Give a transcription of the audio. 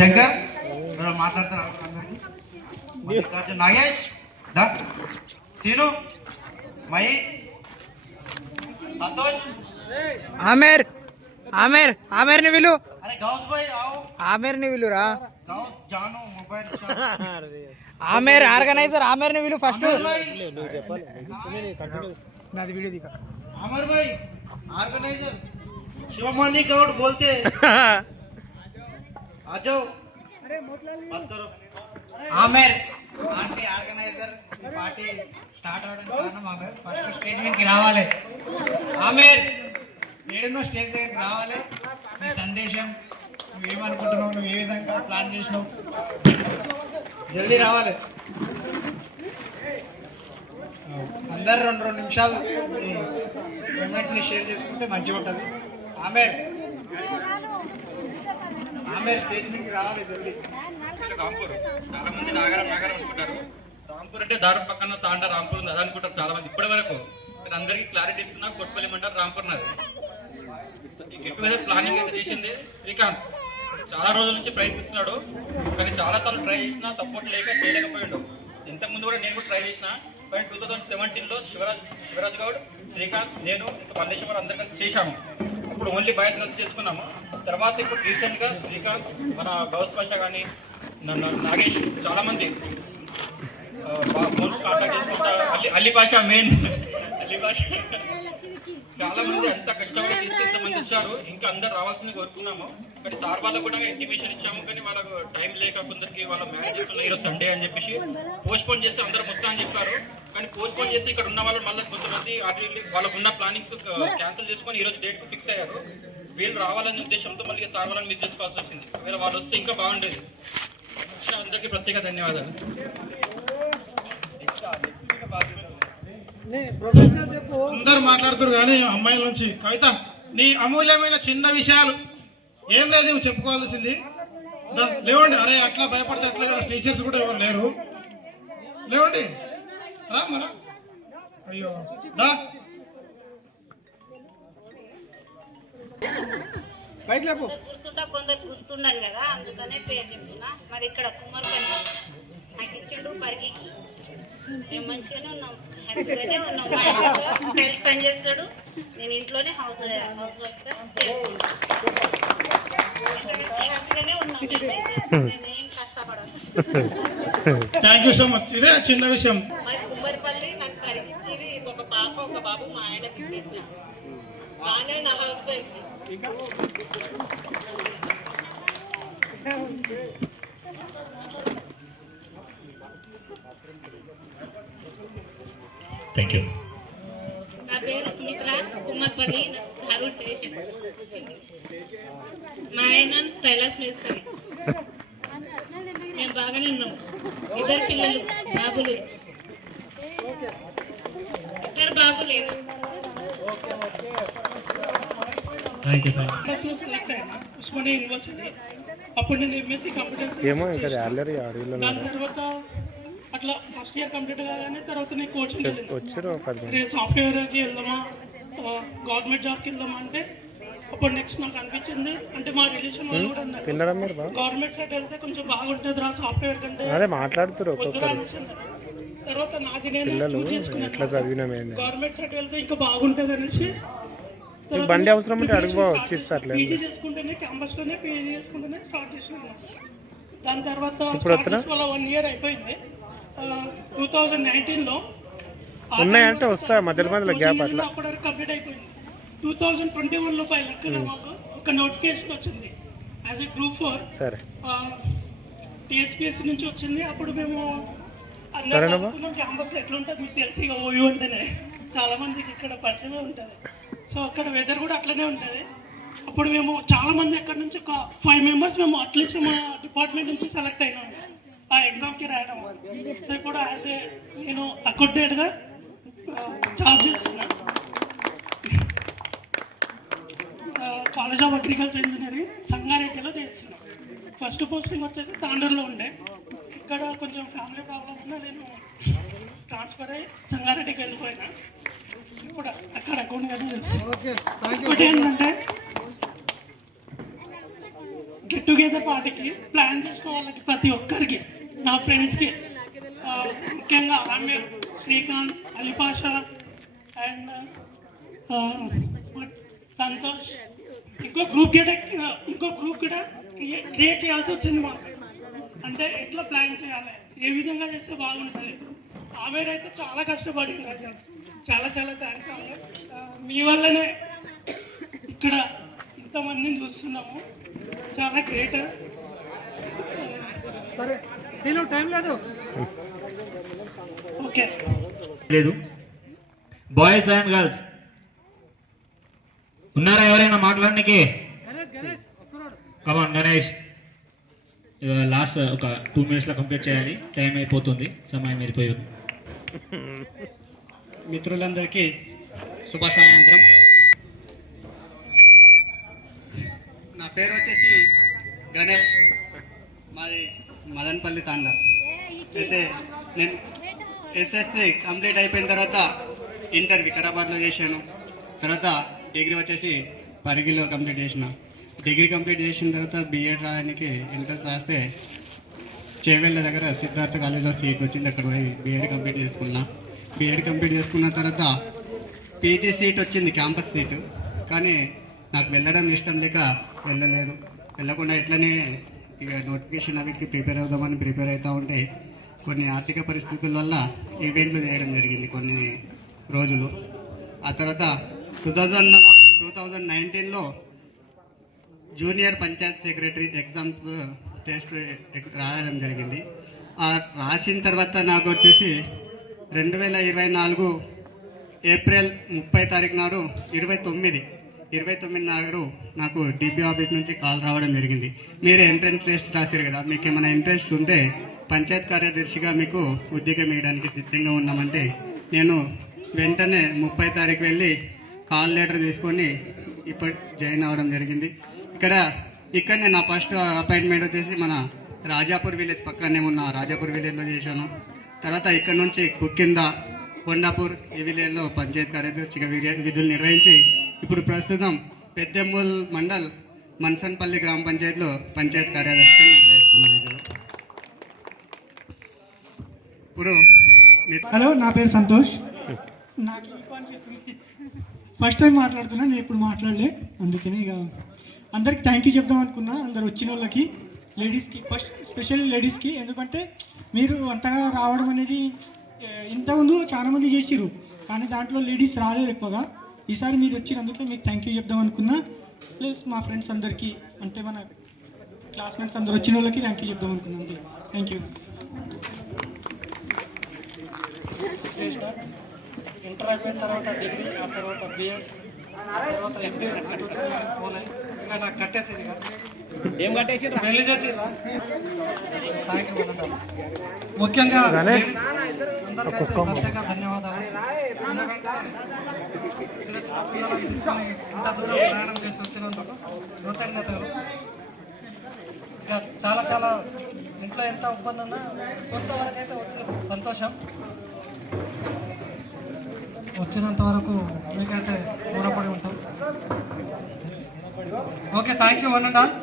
శంకర్ మాట్లాడతారు Nagesh scene my Santosh Amir Amir ఆమెర్ని విలు అరే గౌస్ భాయ్ ఆమెర్ని విలురా గౌస్ జాను మొబైల్ ఆమెర్ ఆర్గనైజర్ ఆమెర్ని విలు ఫస్ట్ నాది వీడియో దిగా अमर भाई ऑर्गेनाइजर शिवमानी गौड़ बोलते आ जाओ बात करो ఆమెర్ పార్టీ ఆర్గనైజర్ ఈ పార్టీ స్టార్ట్ అవడానికి కారణం ఆమెర్ ఫస్ట్ స్టేజ్ మీదకి రావాలి ఆమెర్ ఏడున్నో స్టేజ్ దగ్గరికి రావాలి నీ సందేశం నువ్వేమనుకుంటున్నావు నువ్వు ఏ విధంగా ప్లాన్ చేసినావు జల్దీ రావాలి అందరు రెండు నిమిషాలు మూమెంట్స్ని షేర్ చేసుకుంటే మంచిగా ఉంటుంది ఆమెర్ ఆమెర్ స్టేజ్ మీదకి రావాలి జల్దీ రాంపూర్ చాలా మంది నాగరం అనుకుంటారు. రాంపూర్ అంటే దారం పక్కన తాండా రాంపూర్ ఉంది అది అనుకుంటారు చాలా మంది. ఇప్పటి వరకు నేను అందరికీ క్లారిటీ ఇస్తున్నా. కొట్టుపల్లి మంటారు రాంపూర్ నాది. ఈ గెట్ టుగెదర్ ప్లానింగ్ అయితే చేసింది శ్రీకాంత్. చాలా రోజుల నుంచి ప్రయత్నిస్తున్నాడు, కానీ చాలా సార్లు ట్రై చేసినా సపోర్ట్ లేక చేయలేకపోయాడు. ఇంతకుముందు కూడా నేను కూడా ట్రై చేసిన, కానీ 2017లో శివరాజ్ గౌడ్, శ్రీకాంత్, నేను ఇంకా మల్లేశ్వర్ అందరు కలిసి చేశాము. అప్పుడు ఓన్లీ బాయ్స్ కలిసి చేసుకున్నాము. తర్వాత ఇప్పుడు రీసెంట్గా శ్రీకాంత్, మన గౌస్ పాషా కానీ నాగేష్ చాలా మంది ఫోన్స్ కాంటాక్ట్ చేసుకుంటా అల్లి భాష మెయిన్ అల్లి భాష చాలా మంది అంత కష్టంగా తీసుకు ఎంతమంది వచ్చారు. ఇంకా అందరు రావాల్సింది కోరుకున్నాము, కానీ సార్ వాళ్ళకు కూడా ఇంటిమేషన్ ఇచ్చాము. కానీ వాళ్ళకు టైం లేక కొందరికి వాళ్ళ మ్యారేజెస్ ఉన్నాయి, ఈరోజు సండే అని చెప్పేసి పోస్ట్పోన్ చేసి అందరూ వస్తా అని చెప్పారు. కానీ పోస్ట్పోన్ చేసి ఇక్కడ ఉన్న వాళ్ళు మళ్ళీ కొంతమంది వాళ్ళకు ఉన్న ప్లానింగ్స్ క్యాన్సిల్ చేసుకొని ఈరోజు డేట్కు ఫిక్స్ అయ్యారు. వీళ్ళు రావాలనే ఉద్దేశంతో మళ్ళీ సార్ వాళ్ళని మిస్ చేసుకోవాల్సి వచ్చింది. వీళ్ళు వాళ్ళు వస్తే ఇంకా బాగుండేది. అందరికీ ప్రత్యేక ధన్యవాదాలు. అందరు మాట్లాడుతారు కానీ అమ్మాయిల నుంచి కవిత నీ అమూల్యమైన చిన్న విషయాలు ఏం లేదు నువ్వు చెప్పుకోవాల్సింది. లేవండి. అరే అట్లా భయపడితే అట్లా టీచర్స్ కూడా ఎవరు లేరు. లేవండి రా మరా. అయ్యో దా కొందరు గుర్తున్నారు కదా, అందుకనే పేరు చెప్తున్నా. మరి ఇక్కడ కుమ్మరిపల్లి నాకు ఇచ్చాడు పరికి. మేము మంచిగానే ఉన్నాం, హ్యాపీగానే ఉన్నాం. మా ఇంట్లో టైల్స్ పని చేస్తాడు, నేను ఇంట్లోనే హౌస్ వర్క్గా చేసుకుంటాను. హ్యాపీగానే ఉన్నాం, నేనేం కష్టపడను. Thank you so much. ఇదే చిన్న విషయం. మరి కుమ్మరిపల్లి నాకు పరిగించేది ఒక పాప ఒక బాబు. మా ఆయన బిజినెస్ బాగానే నా హౌస్ వైఫ్. Thank you. నా పేరు సుమిత్ర, కుమ్మర్పల్లి, కరూర్ స్టేషన్. మా ఆయన టైలర్స్ మేస్త్రి. మేము బాగానే ఉన్నాం. ఇద్దరు పిల్లలు, బాబులు, ఇద్దరు బాబులే. ఉస్మానియా యూనివర్సిటీ. అప్పుడు నేను ఎంఎస్సీ కంప్యూటర్ దాని తర్వాత అట్లా ఫస్ట్ ఇయర్ కంప్లీట్ కాగానే తర్వాత నేను కోచింగ్ సాఫ్ట్వేర్కి వెళ్దామా గవర్నమెంట్ జాబ్కి వెళ్దామా అంటే అప్పుడు నెక్స్ట్ నాకు అనిపించింది, అంటే మా రిలేషన్ వాళ్ళు కూడా ఉన్నారు, గవర్నమెంట్ సైడ్ వెళ్తే కొంచెం బాగుంటుంది రా సాఫ్ట్వేర్ కంటే మాట్లాడుతారు. తర్వాత నాకు నేను చూస్ చేసుకున్నాను గవర్నమెంట్ సైడ్ వెళ్తే ఇంకా బాగుంటుంది అనేసి. బండి అవసరం అంటే అడుగుకోవచ్చు, పీజీ చేసుకుంటేనే క్యాంపస్ లోనే పీజీ చేసుకుంటేనే స్టార్ట్ చేసినాను. దాని తర్వాత 1 ఇయర్ అయిపోయింది. 2019లో ఉన్నాయంటే వస్తా మధ్య మధ్యలో గ్యాప్ అట్లా అప్పటివరకు కంప్లీట్ అయిపోయింది. 2021లో ఇక్కడ మాకు ఒక నోటిఫికేషన్ వచ్చింది యాజ్ ఎ గ్రూప్ 4 టీఎస్పీఎస్సీ నుంచి వచ్చింది. అప్పుడు మేము అందరం క్యాంపస్ ఎట్లా ఉంటుంది మీకు తెలిసి, ఇక ఓయూ అంటేనే చాలా మందికి ఇక్కడ పరిచయమే ఉంటుంది. సో అక్కడ వెదర్ కూడా అట్లనే ఉంటుంది. అప్పుడు మేము చాలా మంది అక్కడ నుంచి ఒక 5 మెంబర్స్ మేము అట్లీస్ట్ మా డిపార్ట్మెంట్ నుంచి సెలెక్ట్ అయినాము ఆ ఎగ్జామ్కి రాయడం. సో ఇప్పుడు యాజ్ ఏ నేను అకౌంటెంట్గా జాబ్ చేస్తున్నాను. కాలేజ్ ఆఫ్ అగ్రికల్చర్ ఇంజనీరింగ్ సంగారెడ్డిలో చేస్తున్నాను. ఫస్ట్ పోస్టింగ్ వచ్చేసి తాండూరులో ఉండే. ఇక్కడ కొంచెం ఫ్యామిలీ ప్రాబ్లమ్ ఉన్నా నేను ట్రాన్స్ఫర్ అయ్యి సంగారెడ్డికి వెళ్ళిపోయినా. ఇప్పుడు అక్కడ అకౌంట్ చేస్తాను. ఇంకోటి ఏంటంటే గెట్ టుగెదర్ పార్టీకి ప్లాన్ చేసిన వాళ్ళకి ప్రతి ఒక్కరికి, నా ఫ్రెండ్స్కి, ముఖ్యంగా ఆమీర్, శ్రీకాంత్, అలీపాషా అండ్ సంతోష్, ఇంకో గ్రూప్ కూడా క్రియేట్ చేయాల్సి వచ్చింది మాకు. అంటే ఎట్లా ప్లాన్ చేయాలి, ఏ విధంగా చేస్తే బాగుంటుంది. ఆమీర్ అయితే చాలా కష్టపడింది. అయితే చాలా చాలా థ్యాంక్స్ ఆమీర్. మీ వల్లనే ఇక్కడ ఇంతమందిని చూస్తున్నాము, చాలా గ్రేట్. సరే సీను టైం లేదు. ఓకే లేదు. బాయ్స్ అండ్ గర్ల్స్ ఉన్నారా ఎవరైనా మాట్లాడడానికి? కమాన్ గణేష్, లాస్ట్ ఒక 2 minutes లో కంప్లీట్ చేయాలి, టైం అయిపోతుంది, సమయం అయిపోయింది. మిత్రులందరికీ శుభ సాయంత్రం. నా పేరు వచ్చేసి గణేష్, మాది మదన్పల్లి తాండా. అయితే నేను ఎస్ఎస్సి కంప్లీట్ అయిపోయిన తర్వాత ఇంటర్ వికారాబాద్లో చేశాను. తర్వాత డిగ్రీ వచ్చేసి పరిగిలో కంప్లీట్ చేసిన. డిగ్రీ కంప్లీట్ చేసిన తర్వాత బీఎడ్ రాయడానికి ఎంట్రన్స్ రాస్తే చేవెళ్ళ దగ్గర సిద్ధార్థ కాలేజీలో సీట్ వచ్చింది. అక్కడ పోయి బీఎడ్ కంప్లీట్ చేసుకున్నా. బీఎడ్ కంప్లీట్ చేసుకున్న తర్వాత పీజీ సీట్ వచ్చింది, క్యాంపస్ సీటు. కానీ నాకు వెళ్ళడం ఇష్టం లేక వెళ్ళలేదు. వెళ్ళకుండా ఇట్లనే ఇక నోటిఫికేషన్ అవిటికి ప్రిపేర్ అవుదామని ప్రిపేర్ అవుతూ ఉంటే కొన్ని ఆర్థిక పరిస్థితుల వల్ల ఈవెంట్లు చేయడం జరిగింది కొన్ని రోజులు. ఆ తర్వాత 2019లో junior panchayat secretary exams test రాయడం జరిగింది. ఆ రాసిన తర్వాత నాకు వచ్చేసి 2024 ఏప్రిల్ 30 తారీఖు నాడు 29 నాడు నాకు డిపి ఆఫీస్ నుంచి కాల్ రావడం జరిగింది. మీరు ఎంట్రన్స్ టెస్ట్ రాశారు కదా, మీకు ఏమైనా ఇంట్రెస్ట్ ఉంటే పంచాయత్ కార్యదర్శిగా మీకు ఉద్యోగం వేయడానికి సిద్ధంగా ఉన్నామంటే నేను వెంటనే 30 తారీఖు వెళ్ళి కాల్ లెటర్ తీసుకొని ఇప్పుడు జాయిన్ అవ్వడం జరిగింది. ఇక్కడనే నా ఫస్ట్ అపాయింట్మెంట్ వచ్చేసి మన రాజాపూర్ విలేజ్ పక్కనే ఉన్న రాజాపూర్ విలేజ్లో చేశాను. తర్వాత ఇక్కడ నుంచి కుక్కింద, కొండాపూర్ ఈ విలేజ్లో పంచాయత్ కార్యదర్శిగా విధులు నిర్వహించి ఇప్పుడు ప్రస్తుతం పెద్దెమ్మూల్ మండల్ మన్సన్పల్లి గ్రామ పంచాయతీలో పంచాయత్ కార్యదర్శిగా నిర్వహిస్తున్న విధులు. ఇప్పుడు హలో, నా పేరు సంతోష్. నాకు ఫస్ట్ టైం మాట్లాడుతున్నా, నేను ఇప్పుడు మాట్లాడలే, అందుకని ఇక అందరికి థ్యాంక్ యూ చెప్దాం అనుకున్నా. అందరు వచ్చిన వాళ్ళకి, లేడీస్కి, ఫస్ట్ స్పెషల్లీ లేడీస్కి. ఎందుకంటే మీరు అంతగా రావడం అనేది ఇంతకుముందు చాలామంది చేసిరు, కానీ దాంట్లో లేడీస్ రాలేరు ఎక్కువగా. ఈసారి మీరు వచ్చినందుకే మీకు థ్యాంక్ యూ చెప్దాం అనుకున్నా. ప్లస్ మా ఫ్రెండ్స్ అందరికీ, అంటే మన క్లాస్మేట్స్ అందరు వచ్చిన వాళ్ళకి థ్యాంక్ యూ చెప్దాం అనుకున్నాను. అంతే, థ్యాంక్ యూ. ఇంటర్ అయిపోయిన తర్వాత డిగ్రీ, ఆ తర్వాత బిఎడ్, ఆ తర్వాత ఎంబీఏ సీట్ వచ్చింది. పోలేదు, ఇంకా నాకు కట్టేసింది. ఏం కట్టేసి పెళ్లి చేసి థ్యాంక్ యూ. ముఖ్యంగా అందరికీ ప్రత్యేక ధన్యవాదాలు. పిల్లలు తీసుకొని ఇంత దూరం ప్రయాణం చేసి వచ్చినందుకు కృతజ్ఞతలు. ఇంకా చాలా చాలా ఇంట్లో ఎంత ఇబ్బంది ఉన్నా కొంతవరకు అయితే వచ్చిన సంతోషం. వచ్చినంత వరకు మీకైతే రుణపడి ఉంటాం. Okay, thank you one and all.